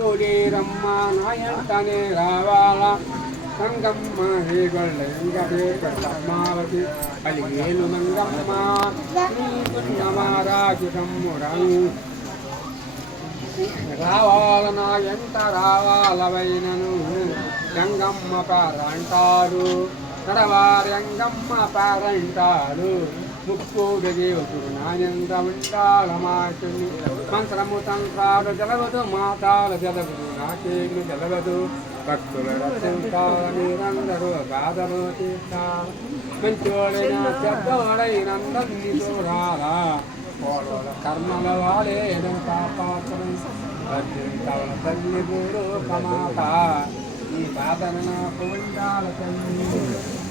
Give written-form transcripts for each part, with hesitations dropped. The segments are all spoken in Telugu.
కోడేరమ్మ నాయంటనే రావాల నంగమ్మ రేగొళ్ళంగదే పద్మావతి పలిగేలు నంగమ్మ నీకున్నమారాజు తమ్ముడను రావాల నాయంట రావాలవైనను గంగమ్మ పారంటారు నడవారంగమ్మ పారంటారు ముక్కోడి దేవతుడు నాయంత ఉండాలమాచుని మంత్రము తంత్రాలు తెలవదు మాతాలు తెలవదు నాకేమి తెలవదు భక్తుల రక్షించాల మీరందరూ గాథలు తీర్చాలి మంచోడైన చెడ్డోడైనందరినీ చూడాలా కోడల కర్మల వాడేను పాపాత్రం రక్షించాల తల్లి పూరు కమాత ఈ బాధన నాకు ఉండాల తల్లి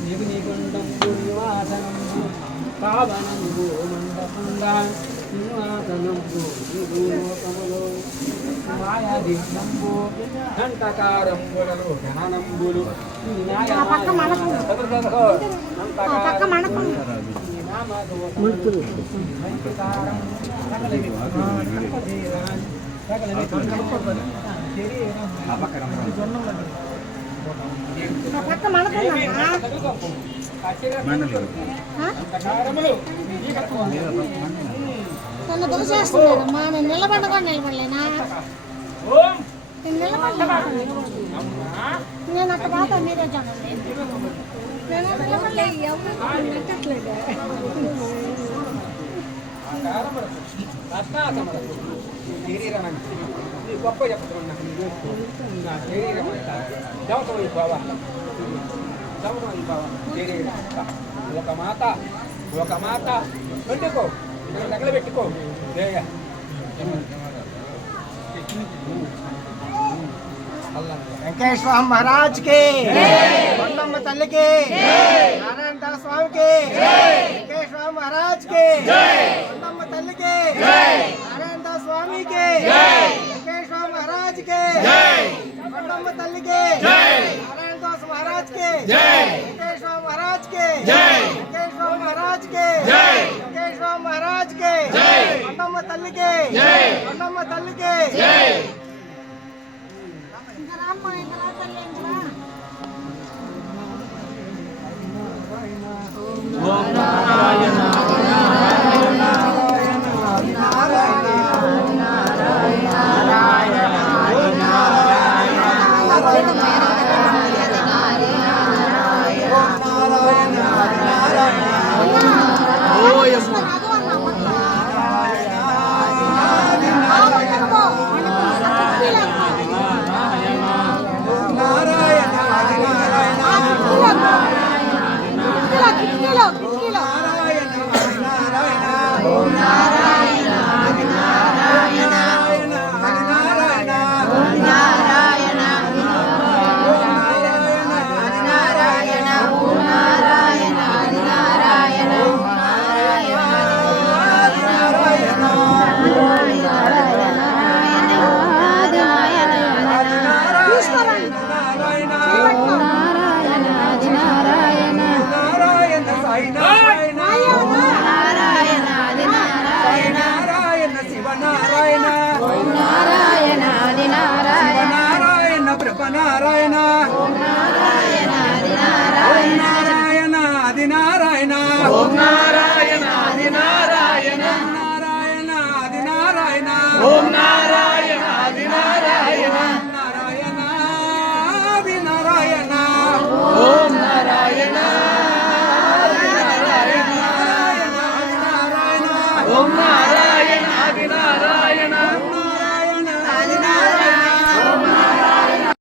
నీకు నీకుండం నివాసనంబు పావనంబు మండపుండా నివాసనంబు లోకములో మాయాదీనంబు ఘంటకారంబులలో జ్ఞానంబులు నన్ను దోసేస్తున్నారమ్మా నేను నిలబడగా నిలబడలేనా నేను అట్ట బాధ మీరే చూడండి నేను నిలబడలే ఎవరు నెట్టట్లేదు గొప్ప చెప్తున్నా శరీరం దవతం అయిపోవాలి దవతం అయిపోవాలి శరీరం ఒక మాత పెట్టుకో తగలబెట్టుకో వెంకటేశ్వర महाराज के కొండమ్మ తల్లికి నారాయణ దాస్ స్వామి के వెంకటేశ్వర महाराज के కొండమ్మ తల్లికి నారాయణ దాస్ స్వామి के వెంకటేశ్వర महाराज के కొండమ్మ తల్లికి నారాయణ దాస్ महाराज के వెంకటేశ్వర महाराज के వెంకటేశ్వర महाराज के వెంకటేశ్వర महाराज के కొండమ్మ తల్లికి కొండమ్మ తల్లికి నారాయణ నారాయణ ఆది నారాయణ ఓం నారాయణ ఆది నారాయణ నారాయణ ఆది నారాయణ ఓం నారాయణ ఆది నారాయణ నారాయణ ఆది నారాయణ ఓం నారాయణ ఆది నారాయణ ఓం